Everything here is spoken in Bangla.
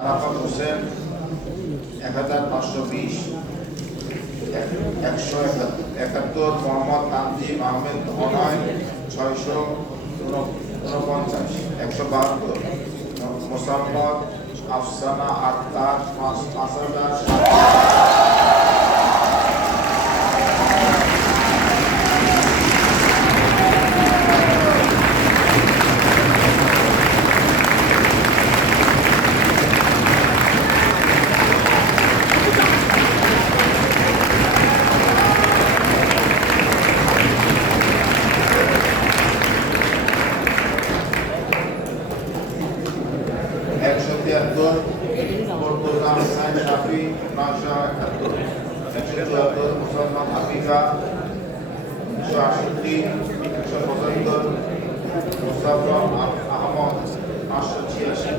আরাফাত হোসেন একাত্তর মোহাম্মদ তানজিম আহমেদ ধনয় ছয়শো উনপঞ্চাশ, একশো বাহাত্তর, মোসাম্মদ আফসানা আক্তার পাঁচ পাঁচ হাজার তিয়াত্তর পর্তুগাল সাইন শাফি নয়শো একাত্তর একশো চুয়াত্তর মুসলমান আফ্রিকা একশো আটষট্টি একশো পঁচাত্তর মুস্তাফা আহমদ পাঁচশো ছিয়াশি